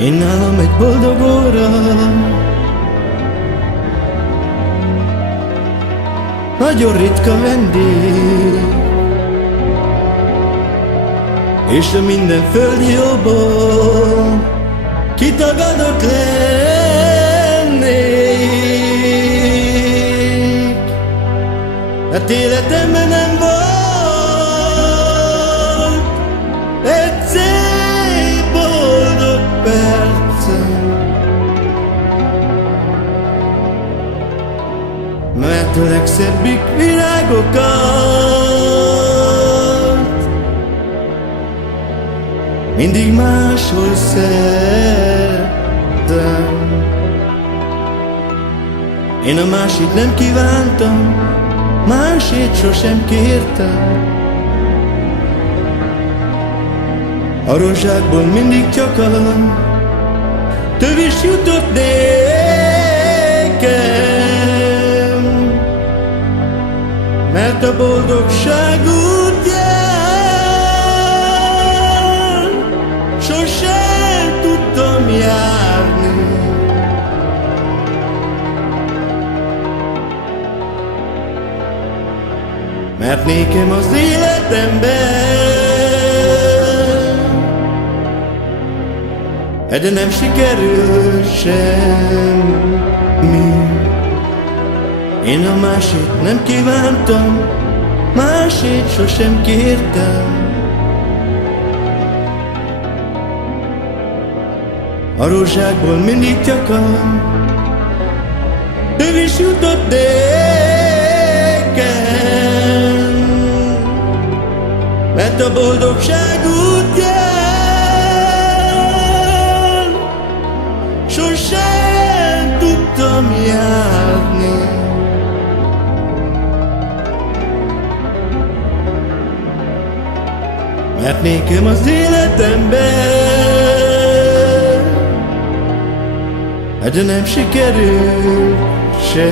Én nálam egy boldog óra, nagyon ritka vendég, és a minden földi jóból kitagadott lennék. Hát életemben nem volt egy szép boldog percem, mert a legszebbik virágokat mindig máshol szedtem. Én a másik nem kívántam, másét sosem kértem. A rozsákból mindig csak a tövis jutott nékem, mert a boldogság útján sosem tudtam járni. Mert nékem az életemben de nem sikerül semmi. Én a másét nem kívántam, másét sosem kértem. A rózsákból mindig csak a tövis jutott nékem, mert a boldogság útján sosem tudtam járni. Mert nékem az életemben de nem sikerült semmi.